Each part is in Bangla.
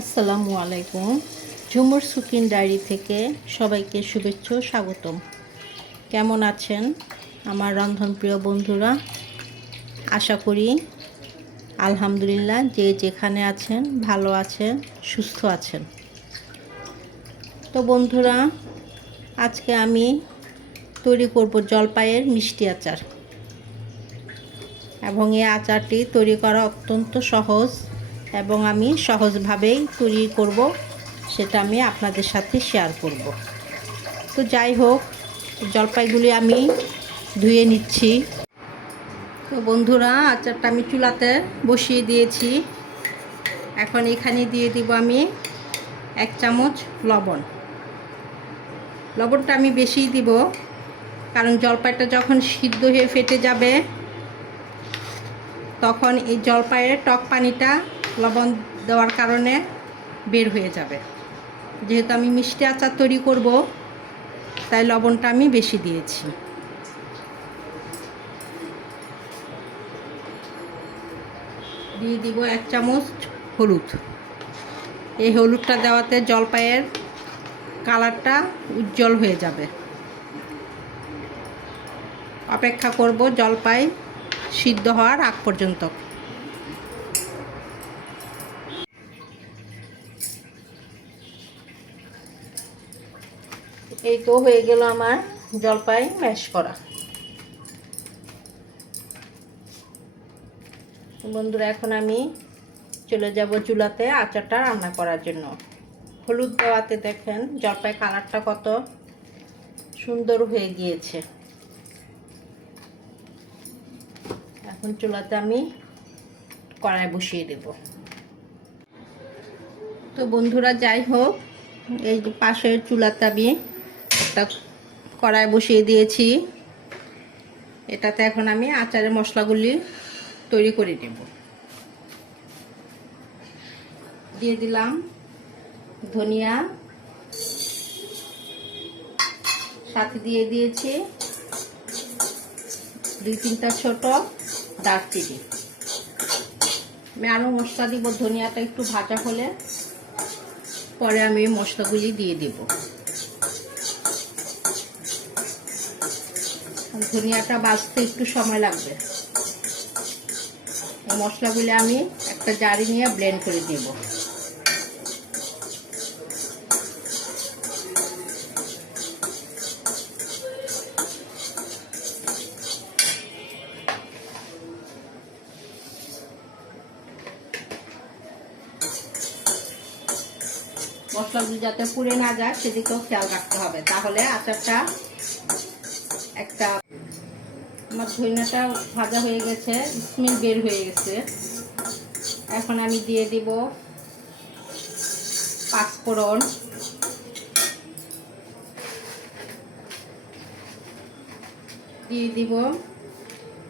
আসসালামু আলাইকুম। ঝুমুর সুকিন ডায়েরি থেকে সবাইকে শুভেচ্ছা ও স্বাগতম। কেমন আছেন আমার রন্ধনপ্রিয় বন্ধুরা? আশা করি আলহামদুলিল্লাহ যে যেখানে আছেন ভালো আছেন, সুস্থ আছেন। তো বন্ধুরা, আজকে আমি তৈরি করব জলপাইয়ের মিষ্টি আচার, এবং এই আচারটি তৈরি করা অত্যন্ত সহজ এবং আমি সহজভাবেই তৈরি করব, সেটা আমি আপনাদের সাথে শেয়ার করব। তো যাই হোক, জলপাইগুলি আমি ধুয়ে নিচ্ছি। তো বন্ধুরা, আচারটা আমি চুলাতে বসিয়ে দিয়েছি। এখন এখানে দিয়ে দিব আমি 1 চামচ লবণ। লবণটা আমি বেশিই দিব, কারণ জলপাইটা যখন সিদ্ধ হয়ে ফেটে যাবে তখন এই জলপাইয়ের টক পানিটা লবণ দেওয়ার কারণে বের হয়ে যাবে। যেহেতু আমি মিষ্টি আচার তৈরি করব, তাই লবণটা আমি বেশি দিয়েছি। দিয়ে দিব 1 চামচ হলুদ। এই হলুদটা দেওয়াতে জলপাইয়ের কালারটা উজ্জ্বল হয়ে যাবে। অপেক্ষা করব জলপাই সিদ্ধ হওয়ার আগ পর্যন্ত। এই তো হয়ে গেল আমার জলপাই ম্যাশ করা। বন্ধুরা, এখন আমি চলে যাব চুলাতে আচারটা রান্না করার জন্য। হলুদ দেওয়াতে দেখেন জলপাই কালারটা কত সুন্দর হয়ে গিয়েছে। এখন চুলাতে আমি কড়াই বসিয়ে দেব। তো বন্ধুরা, যাই হোক, এই যে পাশের চুলাতে আমি একটা কড়াই বসিয়ে দিয়েছি। এটাতে এখন আমি আচারের মশলাগুলি তৈরি করে নেব। দিয়ে দিলাম ধনিয়া, সাথে দিয়ে দিয়েছি 2-3টা ছোট দারচিনি। আমি আরও মশলা দিব, ধনিয়াটা একটু ভাজা হলে পরে আমি মশলাগুলি দিয়ে দিব। ধনিয়াটা বাজতে একটু সময় লাগবে। মশলাগুলি আমি একটা জারে নিয়ে ব্লেন্ড করে দেব। মশলাগুলি যাতে পুড়ে না যায় সেদিকেও খেয়াল রাখতে হবে, তাহলে আচারটা একটা। আমার ধনিয়াটা ভাজা হয়ে গেছে, স্মেল বের হয়ে গেছে। এখন আমি দিয়ে দিব পাঁচফোড়ন, দিয়ে দিব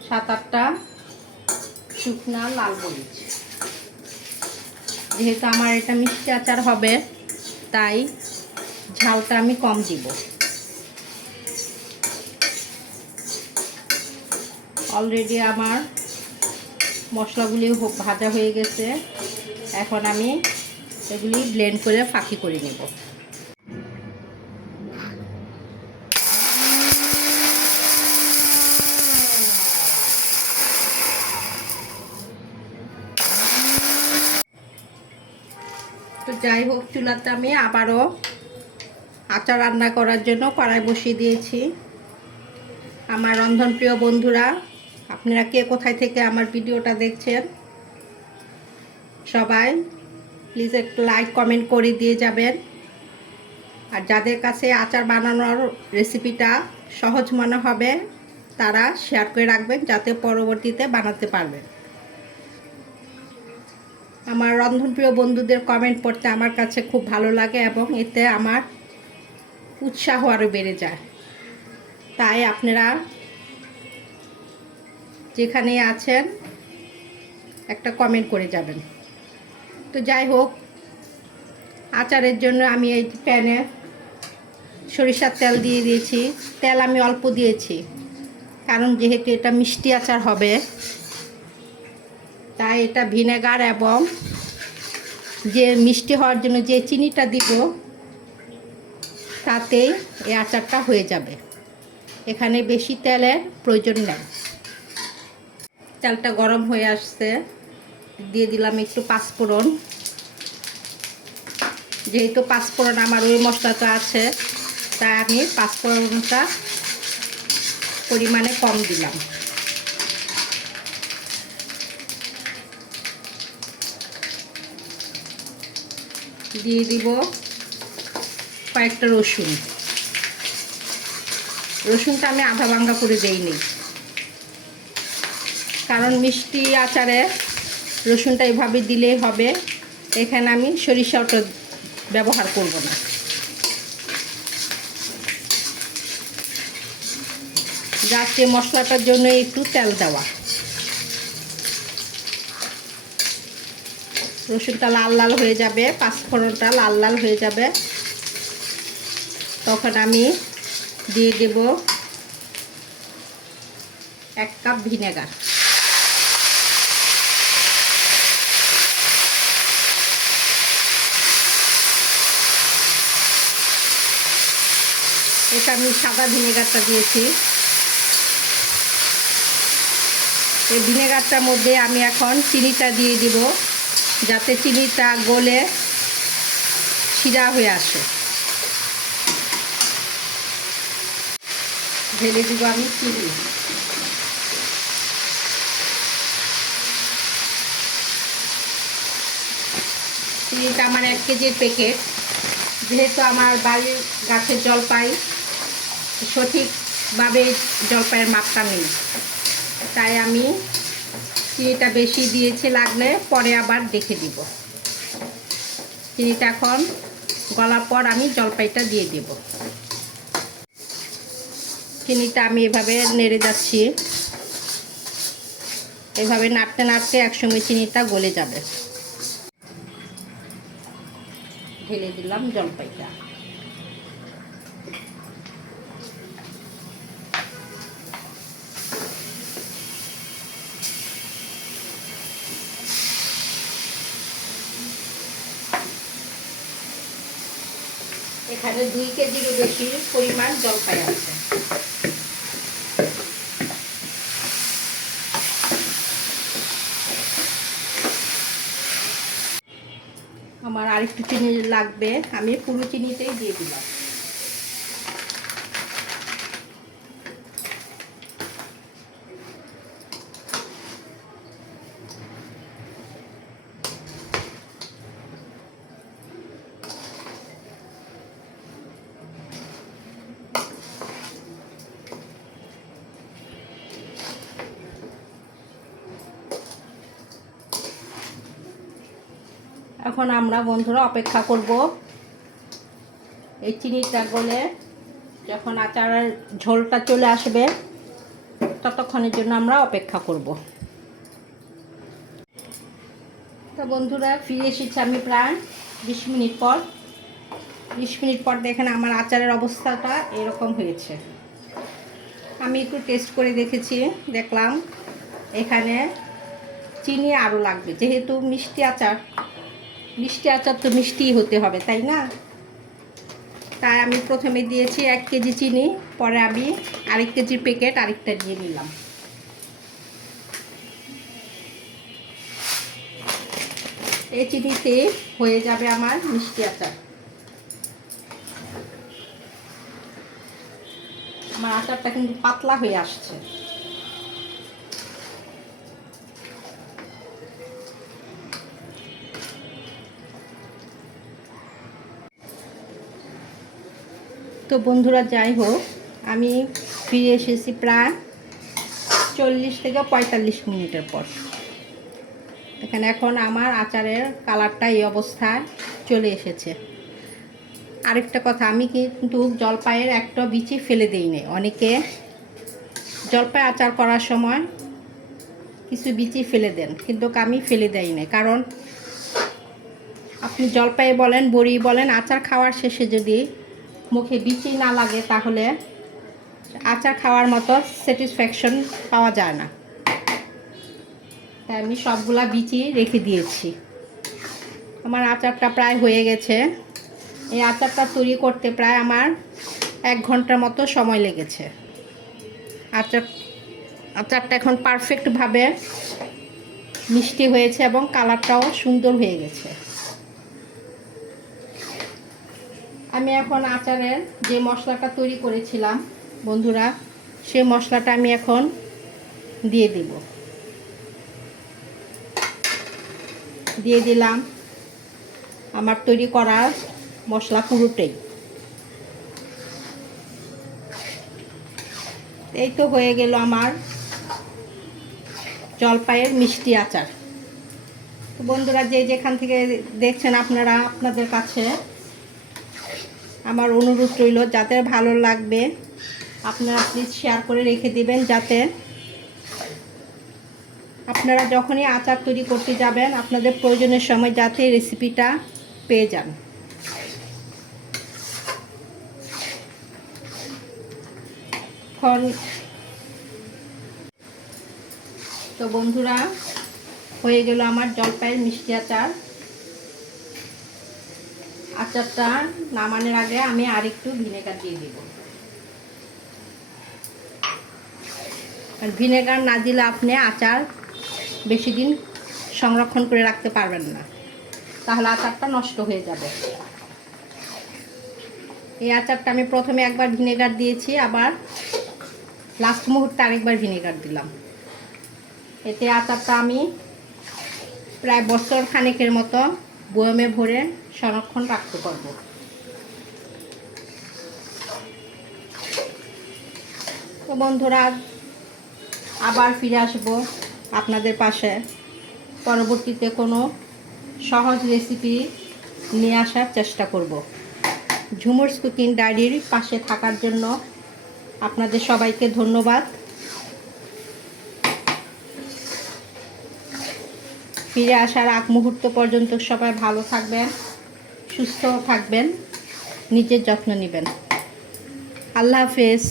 7-8টা শুকনা লাল মরিচ। যেহেতু আমার এটা মিষ্টি আচার হবে, তাই ঝালটা আমি কম দিব। অলরেডি আমার মশলাগুলি ভাজা হয়ে গেছে। এখন আমি এগুলি ব্লেন্ড করে ফাঁকি করে নেব। তো যাই হোক, চুলাতে আমি আবারও আচার রান্না করার জন্য কড়াই বসিয়ে দিয়েছি। আমার রন্ধনপ্রিয় বন্ধুরা, আপনারা কে কোথায় থেকে আমার ভিডিওটা দেখছেন, সবাই প্লিজ একটু লাইক কমেন্ট করে দিয়ে যাবেন। আর যাদের কাছে আচার বানানোর রেসিপিটা সহজ মনে হবে তারা শেয়ার করে রাখবেন, যাতে পরবর্তীতে বানাতে পারবেন। আমার রন্ধনপ্রিয় বন্ধুদের কমেন্ট পড়তে আমার কাছে খুব ভালো লাগে, এবং এতে আমার উৎসাহ আরও বেড়ে যায়। তাই আপনারা যেখানে আছেন একটা কমেন্ট করে যাবেন। তো যাই হোক, আচারের জন্য আমি এই প্যানে সরিষার তেল দিয়ে দিয়েছি। তেল আমি অল্প দিয়েছি, কারণ যেহেতু এটা মিষ্টি আচার হবে, তাই এটা ভিনেগার এবং যে মিষ্টি হওয়ার জন্য যে চিনিটা দিব তাতেই এই আচারটা হয়ে যাবে। এখানে বেশি তেলের প্রয়োজন নেই। তেলটা গরম হয়ে আসছে, দিয়ে দিলাম একটু পাঁচফোড়ন। যেহেতু পাঁচফোড়ন আমার ওই মশলাটা আছে, তাই আমি পাঁচফোড়নটা পরিমাণে কম দিলাম। দিয়ে দিব কয়েকটা রসুন। রসুনটা আমি আধা ভাঙা করে দেইনি, কারণ মিষ্টি আচারে রসুনটা এভাবে দিলেই হবে। এখানে আমি সরিষাটা ব্যবহার করব না। যাতে মশলাটার জন্য একটু তেল দেওয়া। রসুনটা লাল লাল হয়ে যাবে, পাঁচফোড়নটা লাল লাল হয়ে যাবে, তখন আমি দিয়ে দেব 1 কাপ ভিনেগার। এটা আমি সাদা ভিনেগারটা দিয়েছি। এই ভিনেগারটার মধ্যে আমি এখন চিনিটা দিয়ে দিব, যাতে চিনিটা গলে শিরা হয়ে আসে। ঢেলে দিব আমি চিনি। চিনিটা আমার 1 কেজির প্যাকেট। যেহেতু আমার বাড়ির গাছের জলপাই, সঠিকভাবে জলপাইয়ের মাপটা নেই, তাই আমি চিনিটা বেশি দিয়েছি, লাগলে পরে আবার দেখে দিব। চিনিটা এখন গলার পর আমি জলপাইটা দিয়ে দেব। চিনিটা আমি এভাবে নেড়ে যাচ্ছি। এভাবে নাড়তে নাড়তে একসঙ্গে চিনিটা গলে যাবে। ঢেলে দিলাম জলপাইটা। এখানে 2 কেজিরও বেশি পরিমাণ জলপাই আছে। আমার আরেকটু চিনি লাগবে, আমি পুরো চিনিটাই দিয়ে দিলাম। এখন আমরা বন্ধুরা অপেক্ষা করব এই চিনিটা গলে যখন আচারের ঝোলটা চলে আসবে, ততক্ষণের জন্য আমরা অপেক্ষা করব। তো বন্ধুরা ফিরে এসেছি আমি প্রায় 20 মিনিট পর। 20 মিনিট পর দেখেন আমার আচারের অবস্থাটা এরকম হয়েছে। আমি একটু টেস্ট করে দেখেছি, দেখলাম এখানে চিনি আরও লাগবে। যেহেতু মিষ্টি আচার তো মিষ্টিই হতে হবে, তাই না? তাই আমি প্রথমে দিয়েছি 1 কেজি চিনি, পরে আমি 1 কেজির প্যাকেট আরেকটা দিয়ে নিলাম। এই চিনিতে হয়ে যাবে আমার মিষ্টি আচার। আমার আচারটা কিন্তু পাতলা হয়ে আসছে। তো বন্ধুরা যাই হোক, আমি ফিরে এসেছি প্রায় 40 থেকে 45 মিনিটের পর। এখানে এখন আমার আচারের কালারটা এই অবস্থায় চলে এসেছে। আরেকটা কথা, আমি কিন্তু জলপাইয়ের একটা বিচি ফেলে দিই না। অনেকে জলপাই আচার করার সময় কিছু বিচি ফেলে দেন, কিন্তু আমি ফেলে দেই না। কারণ আপনি জলপাই বলেন, বড়ি বলেন, আচার খাওয়ার শেষে যদি মুখে বিচি না লাগে, তাহলে আচার খাওয়ার মতো স্যাটিসফ্যাকশন পাওয়া যায় না। তাই আমি সবগুলা বিচি রেখে দিয়েছি। আমার আচারটা প্রায় হয়ে গেছে। এই আচারটা তৈরি করতে প্রায় আমার 1 ঘন্টার মতো সময় লেগেছে। আচারটা এখন পারফেক্টভাবে মিষ্টি হয়েছে এবং কালারটাও সুন্দর হয়ে গেছে। আমি এখন আচারের যে মশলাটা তৈরি করেছিলাম বন্ধুরা, সেই মশলাটা আমি এখন দিয়ে দিব। দিয়ে দিলাম আমার তৈরি করা মশলা পুরোটাই। এই তো হয়ে গেল আমার জলপাইয়ের মিষ্টি আচার। তো বন্ধুরা, যে যেখান থেকে দেখছেন আপনারা, আপনাদের কাছে আমার অনুরোধ রইল, যাদের ভালো লাগবে আপনারা প্লিজ শেয়ার করে রেখে দিবেন, যাতে আপনারা যখনই আচার তৈরি করতে যাবেন আপনাদের প্রয়োজনের সময় যাতে রেসিপিটা পেয়ে যান। তো বন্ধুরা, হয়ে গেল আমার জলপাইয়ের মিষ্টি আচার। আচারটা নামানোর আগে আমি আরেকটু ভিনেগার দিয়ে দিব। ভিনেগার না দিলে আপনি আচার বেশি দিন সংরক্ষণ করে রাখতে পারবেন না, তাহলে আচারটা নষ্ট হয়ে যাবে। এই আচারটা আমি প্রথমে একবার ভিনেগার দিয়েছি, আবার লাস্ট মুহূর্তে আরেকবার ভিনেগার দিলাম। এতে আচারটা আমি প্রায় বছর খানেকের মতো বয়মে ভরে সংরক্ষণ রাখতে পারবো। তো বন্ধুরা, আবার ফিরে আসবো আপনাদের পাশে পরবর্তীতে কোনো সহজ রেসিপি নিয়ে আসার চেষ্টা করব। ঝুমুরস কুকিং ডায়েরির পাশে থাকার জন্য আপনাদের সবাইকে ধন্যবাদ। ফিরে আসার আগ মুহূর্ত পর্যন্ত সবাই ভালো থাকবেন, সুস্থ থাকবেন, নিজের যত্ন নেবেন। আল্লাহ হাফেজ।